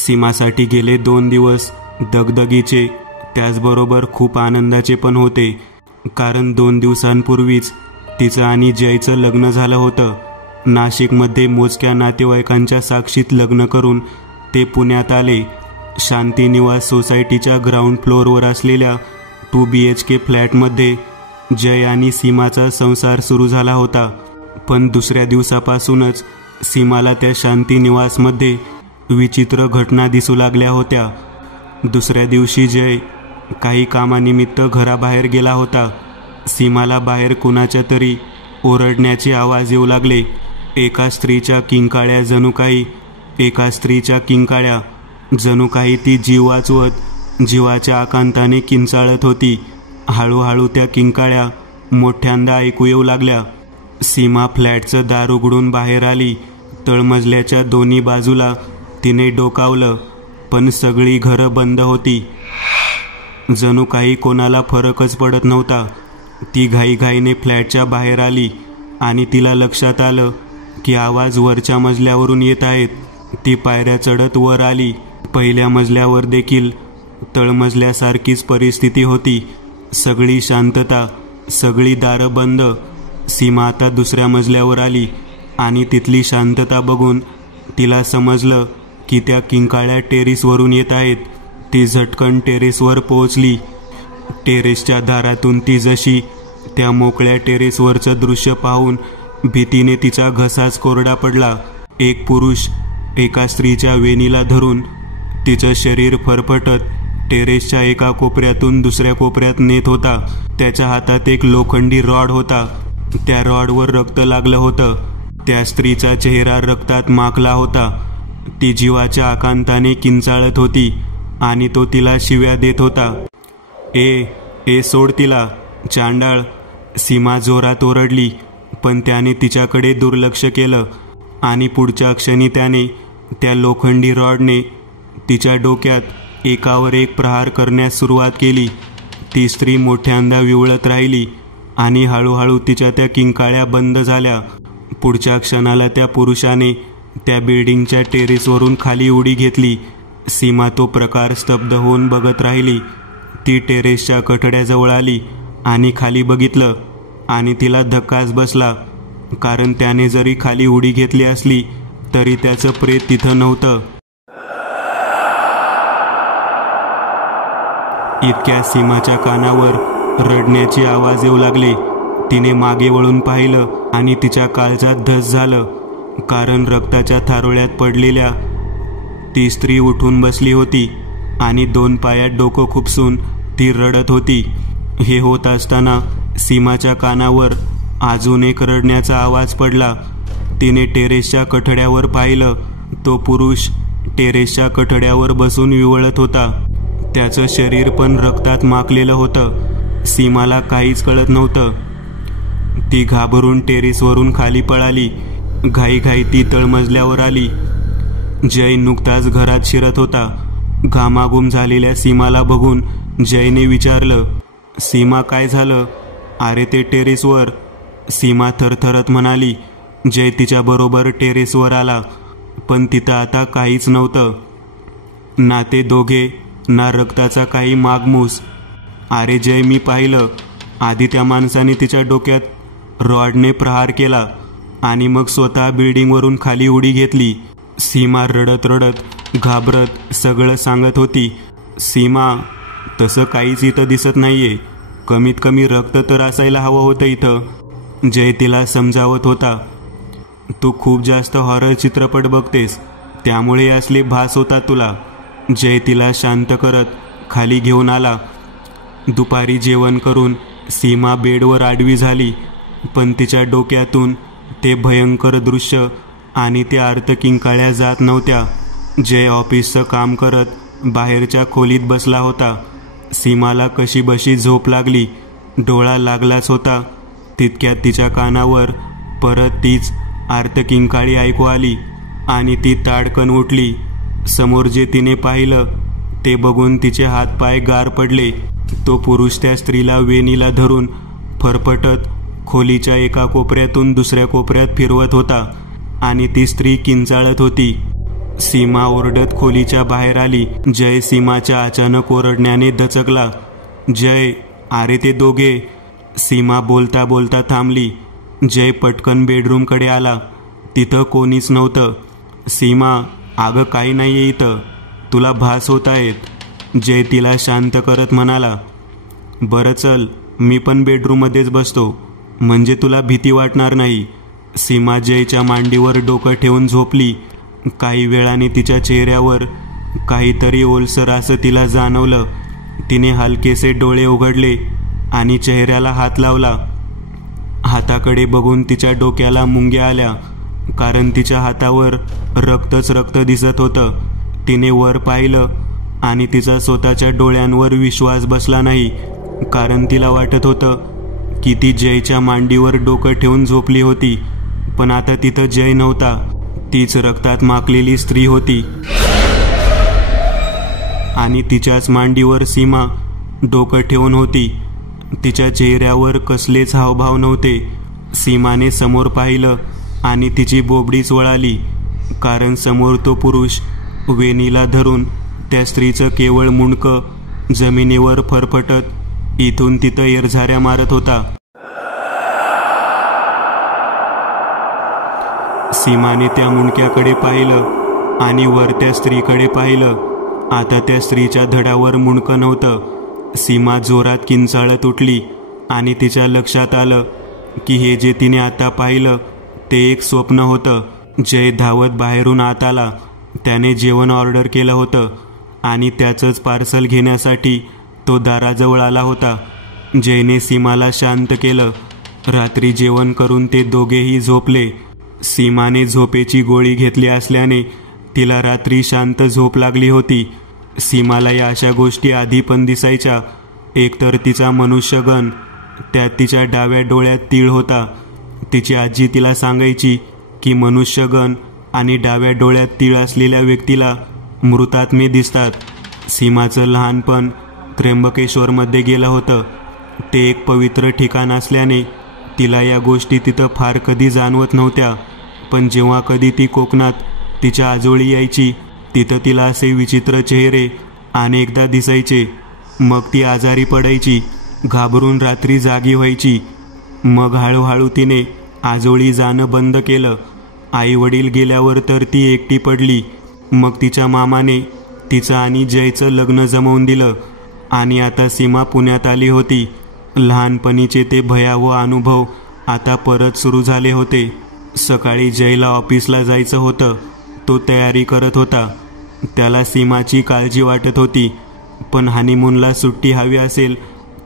सीमासाठी गेले 2 दिवस दगदगीचे, त्याचबरोबर खूप आनंदाचे पण होते, कारण 2 दिवसांपूर्वीच तिचं आणि जयचं लग्न झालं होतं. नाशिकमध्ये मोजक्या नातेवाईकांच्या साक्षीत लग्न करून ते पुण्यात आले. शांतीनिवास सोसायटीच्या ग्राउंड फ्लोअरवर असलेल्या 2 BHK फ्लॅटमध्ये जय आणि सीमाचा संसार सुरू झाला होता. पण दुसऱ्या दिवसापासूनच सीमाला त्या शांतीनिवासमध्ये विचित्र घटना दिसू लागल्या होत्या. दुसऱ्या दिवशी जय काही कामानिमित्त घराबाहेर गेला होता. सीमाला बाहेर कुणाच्या तरी ओरडण्याचे आवाज येऊ लागले. एका स्त्रीच्या किंकाळ्या जणू काही ती जीव वाचवत जीवाच्या आकांताने किंचाळत होती. हळूहळू त्या किंकाळ्या मोठ्यांदा ऐकू येऊ लागल्या. सीमा फ्लॅटचं दार उघडून बाहेर आली. तळमजल्याच्या दोन्ही बाजूला तिने डोकावलं, पण सगळी घरं बंद होती. जणू काही कोणाला फरकच पडत नव्हता. ती घाईघाईने फ्लॅटच्या बाहेर आली आणि तिला लक्षात आलं की आवाज वरच्या मजल्यावरून येत आहेत. ती पायऱ्या चढत वर आली. पहिल्या मजल्यावर देखील तळमजल्यासारखीच परिस्थिती होती. सगळी शांतता, सगळी दारं बंद. सीमा आता दुसऱ्या मजल्यावर आली आणि तिथली शांतता बघून तिला समजलं की त्या किंकाळ्या टेरेसवरून येत आहेत. ती झटकन टेरेसवर पोहोचली. टेरेसच्या दारातून ती जशी त्या मोकळ्या टेरेसवरचं दृश्य पाहून भीतीने तिचा घसाच कोरडा पडला. एक पुरुष एका स्त्रीच्या वेणीला धरून तिचं शरीर फरफटत टेरेसच्या एका कोपऱ्यातून दुसऱ्या कोपऱ्यात नेत होता. त्याच्या हातात एक लोखंडी रॉड होता. त्या रॉडवर रक्त लागलं होतं. त्या स्त्रीचा चेहरा रक्तात माखला होता. ती जीवाच्या आकांताने किंचाळत होती आणि तो तिला शिव्या देत होता. ए सोड तिला, चांडाळ, सीमा जोरात ओरडली. पण त्याने तिच्याकडे दुर्लक्ष केलं आणि पुढच्या क्षणी त्याने त्या लोखंडी रॉडने तिच्या डोक्यात एकावर एक प्रहार करण्यास सुरुवात केली. ती स्त्री मोठ्यांदा विवळत राहिली आणि हळूहळू तिच्या त्या किंकाळ्या बंद झाल्या. पुढच्या क्षणाला त्या पुरुषाने त्या बिल्डिंगच्या टेरेसवरून खाली उडी घेतली. सीमा तो प्रकार स्तब्ध होऊन बघत राहिली. ती टेरेसच्या कठड्याजवळ आली आणि खाली बघितलं आणि तिला धक्काच बसला, कारण त्याने जरी खाली उडी घेतली असली तरी त्याचं प्रेत तिथं नव्हतं. इतक्या सीमाच्या कानावर रडण्याचे आवाज येऊ लागले. तिने मागे वळून पाहिलं आणि तिच्या काळजात धस झालं, कारण रक्ताच्या थारोळ्यात पडलेल्या ती स्त्री उठून बसली होती आणि 2 पायात डोकं खुपसून ती रडत होती. हे होत असताना सीमाच्या कानावर अजून एक रडण्याचा आवाज पडला. तिने टेरेसच्या कठड्यावर पाहिलं. तो पुरुष टेरेसच्या कठड्यावर बसून विवळत होता. त्याचं शरीर पण रक्तात माखलेलं होतं. सीमाला काहीच कळत नव्हतं. ती घाबरून टेरेसवरून खाली पळाली. घाईघाई ती तळमजल्यावर आली. जय नुकताच घरात शिरत होता. घामाघूम झालेल्या सीमाला बघून जयने विचारलं, सीमा काय झालं? अरे ते टेरेसवर, सीमा थरथरत म्हणाली. जय तिच्याबरोबर टेरेसवर आला, पण तिथं आता काहीच नव्हतं. ना ते दोघे, ना रक्ताचा काही मागमूस. अरे जय, मी पाहिलं. आधी त्या माणसाने तिच्या डोक्यात रॉडने प्रहार केला आणि मग स्वतः बिल्डिंगवरून खाली उडी घेतली. सीमा रडत रडत घाबरत सगळं सांगत होती. सीमा, तसं काहीच इथं दिसत नाहीये. कमीत कमी रक्त तर असायला हवं होतं इथं. जय तिला समजावत होता. तू खूप जास्त हॉरर चित्रपट बघतेस, त्यामुळे असले भास होतात तुला. जय तिला शांत करत खाली घेऊन आला. दुपारी जेवण करून सीमा बेडवर आडवी झाली, पण तिच्या डोक्यातून ते भयंकर दृश्य आणि त्या अर्थकिंकाळ्या जात नव्हत्या. जय ऑफिसचं काम करत बाहेरच्या खोलीत बसला होता. सीमाला कशीबशी झोप लागली. डोळा लागलाच होता तितक्यात तिच्या कानावर परत तीच अर्थकिंकाळी ऐकू आली आणि ती ताडकन उठली. समोर जे तिने पाहिलं ते बघून तिचे हातपाय गार पडले. तो पुरुष त्या स्त्रीला वेणीला धरून फरफटत खोलीच्या एका कोपऱ्यातून दुसऱ्या कोपऱ्यात फिरवत होता आणि ती स्त्री किंचाळत होती. सीमा ओरडत खोलीच्या बाहेर आली. जय सीमाच्या अचानक ओरडण्याने दचकला. जय, अरे ते दोघे. सीमा बोलता बोलता थांबली. जय पटकन बेडरूमकडे आला. तिथं कोणीच नव्हतं. सीमा, अगं काही नाहीये इथं, तुला भास होत आहेत. जय तिला शांत करत म्हणाला. बरं चल, मी पण बेडरूममध्येच बसतो, म्हणजे तुला भीती वाटणार नाही. सीमा जयच्या मांडीवर डोकं ठेवून झोपली. काही वेळाने तिच्या चेहऱ्यावर काहीतरी ओलसर असं तिला जाणवलं. तिने हलकेसे डोळे उघडले आणि चेहऱ्याला हात लावला. हाताकडे बघून तिच्या डोक्याला मुंग्या आल्या, कारण तिच्या हातावर रक्तच रक्त दिसत होतं. तिने वर पाहिलं आणि तिचा स्वतःच्या डोळ्यांवर विश्वास बसला नाही, कारण तिला वाटत होतं की ती जयच्या मांडीवर डोकं ठेवून झोपली होती. पण आता तिथं जय नव्हता, तीच रक्तात माखलेली स्त्री होती आणि तिच्याच मांडीवर सीमा डोकं ठेवून होती. तिच्या चेहऱ्यावर कसलेच हावभाव नव्हते. सीमाने समोर पाहिलं आणि तिची बोबडीच वळाली, कारण समोर तो पुरुष वेणीला धरून त्या स्त्रीचं केवळ मुंडकं जमिनीवर फरफटत इथून तिथं येरझाऱ्या मारत होता. सीमाने त्या मुंडक्याकडे पाहिलं आणि वर त्या स्त्रीकडे पाहिलं. आता त्या स्त्रीच्या धडावर मुंडकं नव्हतं. सीमा जोरात किंचाळत उठली आणि तिच्या लक्षात आलं की हे जे तिने आता पाहिलं ते एक स्वप्न होतं. जय धावत बाहेरून आत आला. त्याने जेवण ऑर्डर केलं होतं आणि त्याचंच पार्सल घेण्यासाठी तो दाराजवळ आला होता. जयने सीमाला शांत केलं. रात्री जेवण करून ते दोघेही झोपले. सीमाने झोपेची गोळी घेतली असल्याने तिला रात्री शांत झोप लागली होती. सीमाला या अशा गोष्टी आधी पण दिसायच्या. एकतर तिचा मनुष्यगण, त्यात तिच्या डाव्या डोळ्यात तीळ होता. तिची आजी तिला सांगायची की मनुष्यगण आणि डाव्या डोळ्यात तीळ असलेल्या व्यक्तीला मृतात्मे दिसतात. सीमाचं लहानपण त्र्यंबकेश्वरमध्ये गेलं होतं. ते एक पवित्र ठिकाण असल्याने तिला या गोष्टी तिथं फार कधी जाणवत नव्हत्या. पण जेव्हा कधी ती कोकणात तिच्या आजोळी यायची, तिथं तिला असे विचित्र चेहरे अनेकदा दिसायचे. मग ती आजारी पडायची, घाबरून रात्री जागी व्हायची. मग हळूहळू तिने आजोळी जाणं बंद केलं. आई वडील गेल्यावर तर ती एकटी पडली. मग तिच्या मामाने तिचं आणि जयचं लग्न जमवून दिलं आणि आता सीमा पुण्यात आली होती. लहानपणीचे ते भयावह अनुभव आता परत सुरू झाले होते. सकाळी जयला ऑफिसला जायचं होतं. तो तयारी करत होता. त्याला सीमाची काळजी वाटत होती. पण हनीमूनला सुट्टी हवी असेल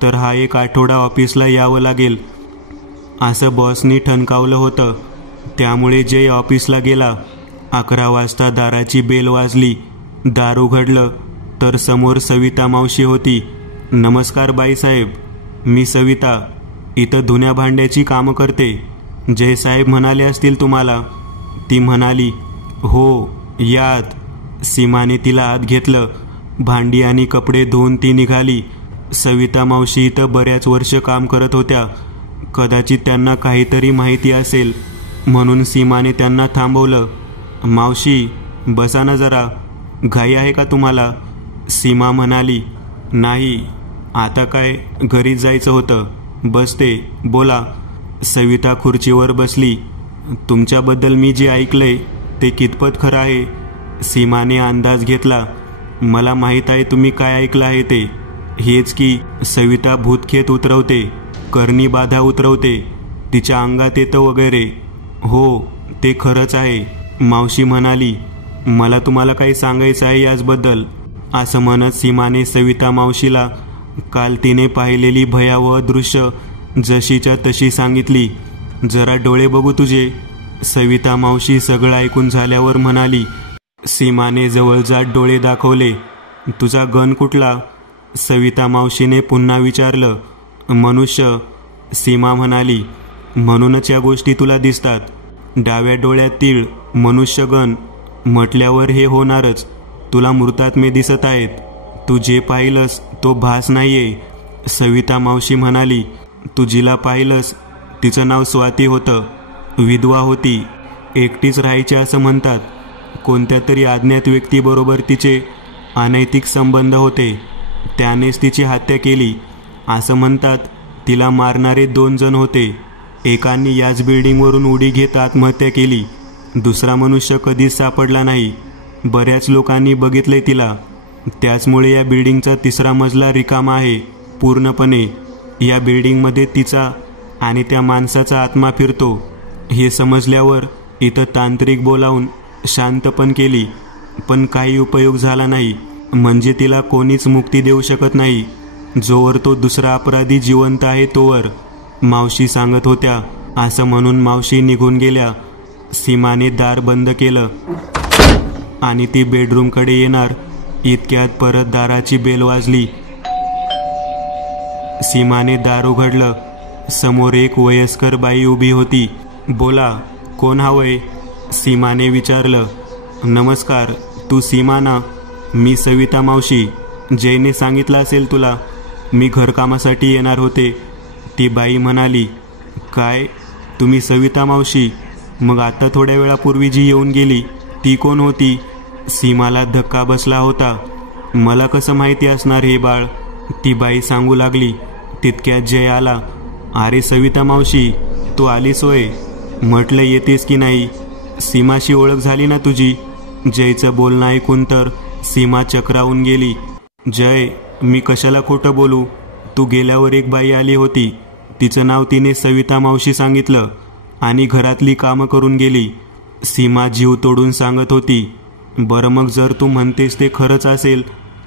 तर हा एक आठवडा ऑफिसला यावं लागेल असं बॉसनी ठणकावलं होतं. त्यामुळे जय ऑफिसला गेला. 11 वाजता दाराची बेल वाजली. दार उघडलं तर समोर सविता मावशी होती. नमस्कार बाईसाहेब, मी सविता, इथं धुण्या भांड्याची कामं करते. जयसाहेब म्हणाले असतील तुम्हाला. ती म्हणाली, हो यात. सीमाने तिला आत घेतलं. भांडी आणि कपडे धुवून ती निघाली. सविता मावशी इथं बऱ्याच वर्ष काम करत होत्या. कदाचित त्यांना काहीतरी माहिती असेल म्हणून सीमाने त्यांना थांबवलं. मावशी बसा ना जरा, घाई आहे का तुम्हाला? सीमा म्हणाली. नाही, आता काय घरीच जायचं होतं. बसते, बोला. सविता खुर्चीवर बसली. तुमच्याबद्दल मी जे ऐकलंय ते कितपत खरं आहे? सीमाने अंदाज घेतला. मला माहीत आहे तुम्ही काय ऐकलं आहे ते. हेच की सविता भूतखेत उतरवते, करणी बाधा उतरवते, तिच्या अंगात येतं वगैरे. हो, ते खरंच आहे, मावशी म्हणाली. मला तुम्हाला काही सांगायचं आहे याचबद्दल. असं म्हणत सीमाने सविता मावशीला काल तिने पाहिलेली भयावह दृश्य जशीच्या तशी सांगितली. जरा डोळे बघू तुझे, सविता मावशी सगळं ऐकून झाल्यावर म्हणाली. सीमाने जवळजात डोळे दाखवले. तुझा गण कुठला? सविता मावशीने पुन्हा विचारलं. मनुष्य, सीमा म्हणाली. म्हणूनच या गोष्टी तुला दिसतात. डाव्या डोळ्यात तीळ, मनुष्यगण म्हटल्यावर हे होणारच. तुला मृतात्मे दिसत आहेत. तू जे पाहिलंस तो भास नाहीये, सविता मावशी म्हणाली. तू जिला पाहिलंस तिचं नाव स्वाती होतं. विधवा होती, एकटीच राहायची असं म्हणतात. कोणत्या तरी अज्ञात व्यक्तीबरोबर तिचे अनैतिक संबंध होते. त्यानेच तिची हत्या केली. असं म्हणतात तिला मारणारे 2 जण होते. एकांनी याच बिल्डिंगवरून उडी घेत आत्महत्या केली. दुसरा मनुष्य कधीच सापडला नाही. बऱ्याच लोकांनी बघितलंय तिला. त्याचमुळे या बिल्डिंगचा 3रा मजला रिकामा आहे पूर्णपणे. या बिल्डिंगमध्ये तिचा आणि त्या माणसाचा आत्मा फिरतो. हे समजल्यावर इथं तांत्रिक बोलावून शांत पण केली, पण काही उपयोग झाला नाही. म्हणजे तिला कोणीच मुक्ती देऊ शकत नाही जोवर तो दुसरा अपराधी जिवंत आहे तोवर, मावशी सांगत होत्या. असं म्हणून मावशी निघून गेल्या. सीमाने दार बंद केलं आणि ती बेडरूमकडे येणार इतक्यात परत दाराची बेल वाजली. सीमाने दार उघडलं. समोर एक वयस्कर बाई उभी होती. बोला, कोण हवंय? सीमाने विचारलं. नमस्कार, तू सीमा ना? मी सविता मावशी. जयने सांगितलं असेल तुला. मी घरकामासाठी येणार होते. ती बाई म्हणाली. काय, तुम्ही सविता मावशी? मग आता थोड्या वेळापूर्वी जी येऊन गेली ती कोण होती? सीमाला धक्का बसला होता. मला कसं माहिती असणार हे बाळ? ती बाई सांगू लागली. तितक्यात जय आला. अरे सविता मावशी, तू आलीस होय? म्हटलं येतेस की नाही. सीमाशी ओळख झाली ना तुझी? जयचं बोलणं ऐकून तर सीमा चक्रावून गेली. जय, मी कशाला खोटं बोलू? तू गेल्यावर एक बाई आली होती. तिचं नाव तिने सविता मावशी सांगितलं आणि घरातली कामं करून गेली. सीमा जीव तोडून सांगत होती. बरं, मग जर तू म्हणतेस ते खरंच असेल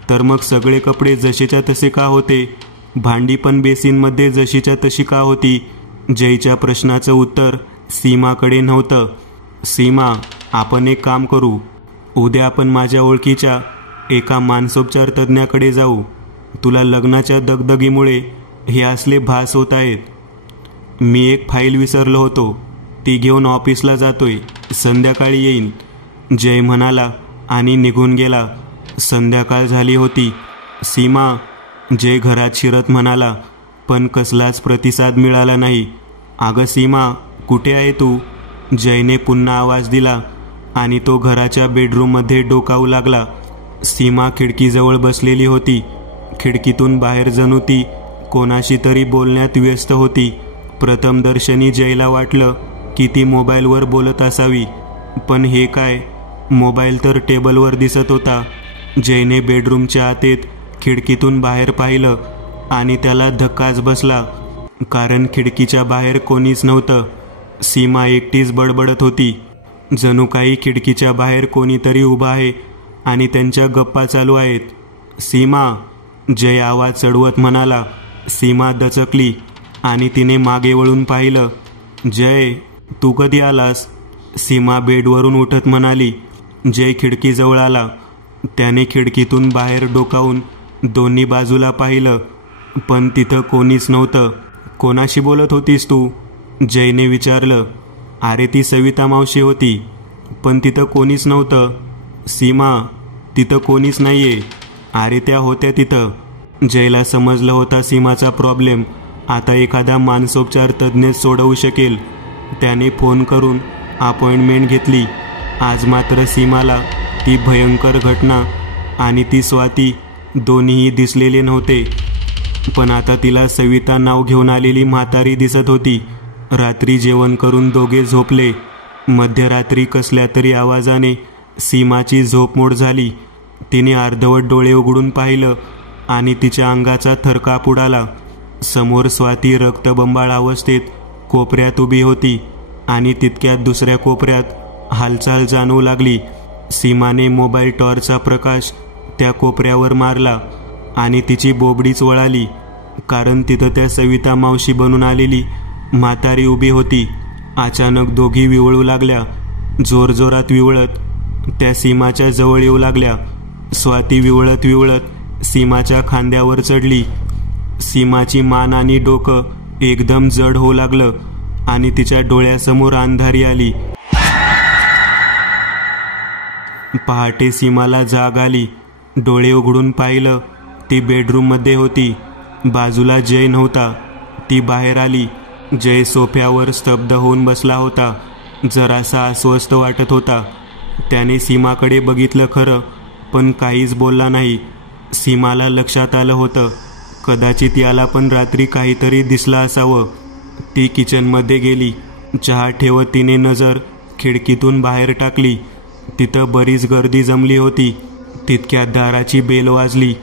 तर मग सगळे कपडे जसेच्या तसे का होते? भांडी पण बेसिनमध्ये जशीच्या तशी का होती? जयच्या प्रश्नाचं उत्तर सीमाकडे नव्हतं. सीमा, आपण एक काम करू. उद्या आपण माझ्या ओळखीच्या एका मानसोपचार तज्ज्ञाकडे जाऊ. तुला लग्नाच्या दगदगीमुळे हे असले भास होत आहेत. मी एक फाईल विसरलो होतो, ती घेऊन ऑफिसला जातोय. संध्याकाळी येईन, जय म्हणाला आणि निघून गेला. संध्याकाळ झाली होती. सीमा, जय घरात शिरत म्हणाला, पण कसलाच प्रतिसाद मिळाला नाही. अगं सीमा, कुठे आहे तू? जयने पुन्हा आवाज दिला आणि तो घराच्या बेडरूममध्ये डोकावू लागला. सीमा खिडकीजवळ बसलेली होती. खिडकीतून बाहेर जणू ती कोणाशी तरी बोलण्यात व्यस्त होती. प्रथमदर्शनी जयला वाटलं की ती मोबाईलवर बोलत असावी, पण हे काय? मोबाईल तर टेबलवर दिसत होता. जयने बेडरूमच्या आत येत खिडकीतून बाहेर पाहिलं आणि त्याला धक्काच बसला, कारण खिडकीच्या बाहेर कोणीच नव्हतं. सीमा एकटीच बडबडत होती. जणू काही खिडकीच्या बाहेर कोणीतरी उभा आहे आणि त्यांच्या गप्पा चालू आहेत. सीमा, जय आवाज चढवत म्हणाला. सीमा दचकली आणि तिने मागे वळून पाहिलं. जय, तू कधी आलास? सीमा बेडवरून उठत म्हणाली. जय खिडकीजवळ आला. त्याने खिडकीतून बाहेर डोकावून दोन्ही बाजूला पाहिलं, पण तिथं कोणीच नव्हतं. कोणाशी बोलत होतीस तू? जयने विचारलं. अरे ती सविता मावशी होती, पण तिथं कोणीच नव्हतं. सीमा, तिथं कोणीच नाहीये. अरे त्या होत्या तिथं. जयला समजलं होता सीमाचा प्रॉब्लेम आता एखादा मानसोपचार तज्ज्ञ सोडवू शकेल. त्याने फोन करून अपॉइंटमेंट घेतली. आज मात्र सीमाला ती भयंकर घटना आणि ती स्वाती दोन्हीही दिसलेले नव्हते. पण आता तिला सविता नाव घेऊन आलेली म्हातारी दिसत होती. रात्री जेवण करून दोघे झोपले. मध्यरात्री कसल्या तरी आवाजाने सीमाची झोपमोड झाली. तिने अर्धवट डोळे उघडून पाहिलं आणि तिच्या अंगाचा थरकाप उडाला. समोर स्वाती रक्तबंबाळ अवस्थेत कोपऱ्यात उभी होती आणि तितक्यात दुसऱ्या कोपऱ्यात हालचाल जाणवू लागली. सीमाने मोबाईल टॉर्चचा प्रकाश त्या कोपऱ्यावर मारला आणि तिची बोबडीच वळाली, कारण तिथं त्या सविता मावशी बनून आलेली म्हातारी उभी होती. अचानक दोघी विवळू लागल्या. जोरजोरात विवळत त्या सीमाच्या जवळ येऊ लागल्या. स्वाती विवळत विवळत सीमाच्या खांद्यावर चढली. सीमाची मान आणि डोकं एकदम जड होऊ लागलं आणि तिच्या डोळ्यासमोर अंधारी आली. पहाटे सीमाला जाग आली. डोळे उघडून पाहिलं, ती बेडरूममध्ये होती. बाजूला जय नव्हता. ती बाहेर आली. जय सोफ्यावर स्तब्ध होऊन बसला होता. जरासा अस्वस्थ वाटत होता. त्याने सीमाकडे बघितलं खरं, पण काहीच बोलला नाही. सीमाला लक्षात आलं होतं, कदाचित याला पण रात्री काहीतरी दिसलं असावं. ती किचनमध्ये गेली. चहा ठेवत तिने नजर खिडकीतून बाहेर टाकली. तिथं बरीच गर्दी जमली होती. तितक्यात दाराची बेल वाजली.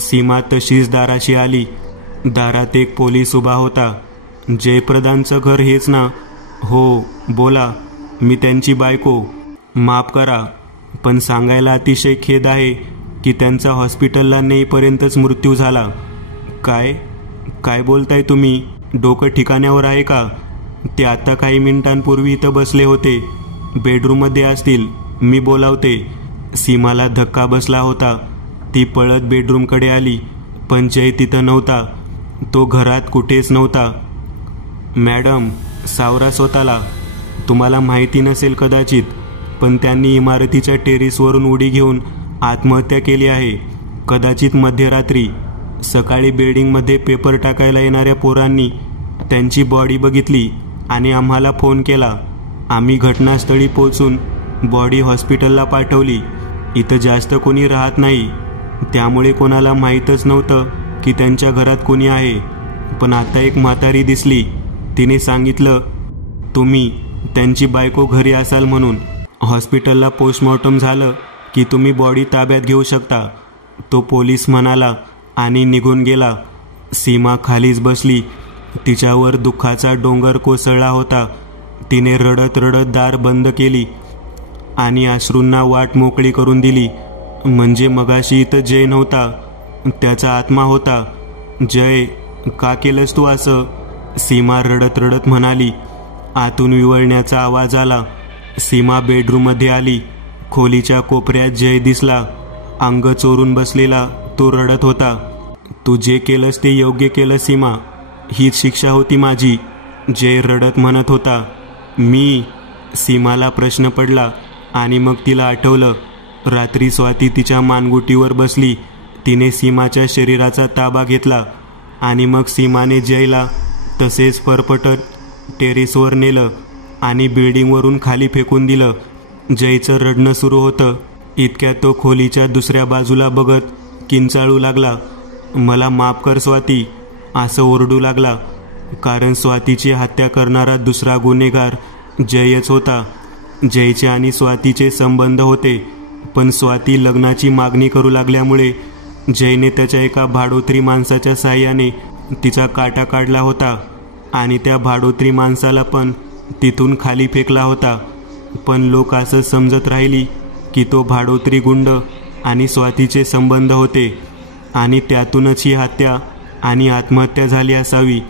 सीमा तशीच दाराशी आली. दारात एक पोलीस उभा होता. जयप्रदांचं घर हेच ना? हो, बोला, मी त्यांची बायको. माफ करा, पण सांगायला अतिशय खेद आहे की त्यांचा हॉस्पिटलला नेईपर्यंतच मृत्यू झाला. काय काय बोलताय तुम्ही? डोकं ठिकाण्यावर आहे का? ते आता काही मिनिटांपूर्वी इथं बसले होते. बेडरूममध्ये असतील, मी बोलावते. सीमाला धक्का बसला होता. ती पळत बेडरूमकडे आली, पण जय तिथं नव्हता. तो घरात कुठेच नव्हता. मॅडम, सावरा स्वतःला. तुम्हाला माहिती नसेल कदाचित, पण त्यांनी इमारतीच्या टेरेसवरून उडी घेऊन आत्महत्या केली आहे. कदाचित मध्यरात्री. सकाळी बिल्डिंगमध्ये पेपर टाकायला येणाऱ्या पोरांनी त्यांची बॉडी बघितली आणि आम्हाला फोन केला. आम्ही घटनास्थळी पोहोचून बॉडी हॉस्पिटलला पाठवली. इथं जास्त कोणी राहत नाही, त्यामुळे कोणाला माहीतच नव्हतं की त्यांच्या घरात कोणी आहे. पण आता एक म्हातारी दिसली. तिने सांगितलं तुम्ही त्यांची बायको घरी असाल म्हणून. हॉस्पिटलला पोस्टमॉर्टम झालं की तुम्ही बॉडी ताब्यात घेऊ शकता, तो पोलीस म्हणाला आणि निघून गेला. सीमा खालीच बसली. तिच्यावर दुःखाचा डोंगर कोसळला होता. तिने रडत रडत दार बंद केली आणि अश्रूंना वाट मोकळी करून दिली. म्हणजे मगाशी इथं जय नव्हता, त्याचा आत्मा होता. जय, का केलंस तू असं? सीमा रडत रडत म्हणाली. आतून विवळण्याचा आवाज आला. सीमा बेडरूममध्ये आली. खोलीच्या कोपऱ्यात जय दिसला. अंग चोरून बसलेला तो रडत होता. तू जे केलंस ते योग्य केलं सीमा, हीच शिक्षा होती माझी. जय रडत म्हणत होता. मी? सीमाला प्रश्न पडला आणि मग तिला आठवलं. रात्री स्वाती तिच्या मानगुटीवर बसली. तिने सीमाच्या शरीराचा ताबा घेतला आणि मग सीमाने जयला तसेच फरफटत टेरेसवर नेलं आणि बिल्डिंगवरून खाली फेकून दिलं. जयचं रडणं सुरू होतं. इतक्यात तो खोलीच्या दुसऱ्या बाजूला बघत किंचाळू लागला. मला माफ कर स्वाती, असं ओरडू लागला. कारण स्वातीची हत्या करणारा दुसरा गुन्हेगार जयच होता. जयचे आणि स्वातीचे संबंध होते, पण स्वाती लग्नाची मागणी करू लागल्यामुळे जयने त्याच्या एका भाडोत्री माणसाच्या साहाय्याने तिचा काटा काढला होता आणि त्या भाडोत्री माणसाला पण तिथून खाली फेकला होता. पण लोक असं समजत राहिली की तो भाडोत्री गुंड आणि स्वातीचे संबंध होते आणि त्यातूनच ही हत्या आणि आत्महत्या झाली असावी.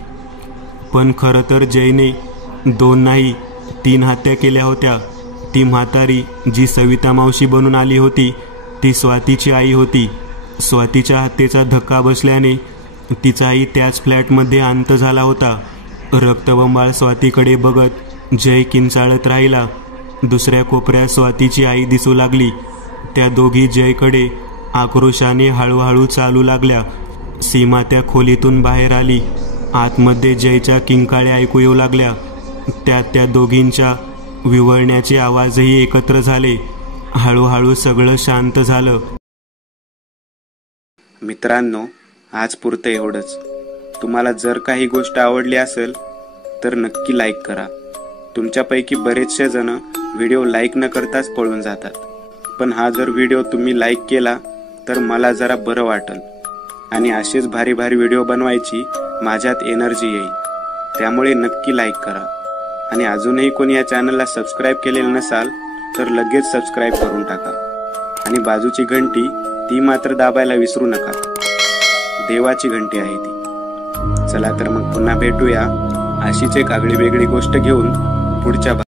पण खरं तर जयने 2 नाही 3 हत्या केल्या होत्या. ती म्हातारी जी सविता मावशी बनून आली होती, ती स्वातीची आई होती. स्वातीच्या हत्येचा धक्का बसल्याने तिचाही त्याच फ्लॅटमध्ये अंत झाला होता. रक्तबंबाळ स्वातीकडे बघत जय किंचाळत राहिला. दुसऱ्या कोपऱ्यात स्वातीची आई दिसू लागली. त्या दोघी जयकडे आक्रोशाने हळूहळू चालू लागल्या. सीमा त्या खोलीतून बाहेर आली. आतमध्ये जयच्या किंकाळ्या ऐकू येऊ लागल्या. त्या दोघींच्या विवळण्याचे आवाजही एकत्र झाले. हळूहळू सगळं शांत झालं. मित्रांनो, आज पुरतं एवढंच. तुम्हाला जर काही गोष्ट आवडली असेल तर नक्की लाईक करा. तुमच्यापैकी बरेचसे जण व्हिडिओ लाईक न करताच पळून जातात, पण हा जर व्हिडिओ तुम्ही लाईक केला तर मला जरा बरं वाटेल आणि असेच भारी भारी व्हिडिओ बनवायची माझ्यात एनर्जी येईल. त्यामुळे नक्की लाईक करा. आणि अजूनही कोणी या चॅनलला सबस्क्राईब केलेलं नसाल तर लगेच सबस्क्राईब करून टाका. आणि बाजूची घंटी ती मात्र दाबायला विसरू नका. देवाची घंटी आहे ती. चला तर मग पुन्हा भेटूया अशीच एक आगळी वेगळी गोष्ट घेऊन पुढच्या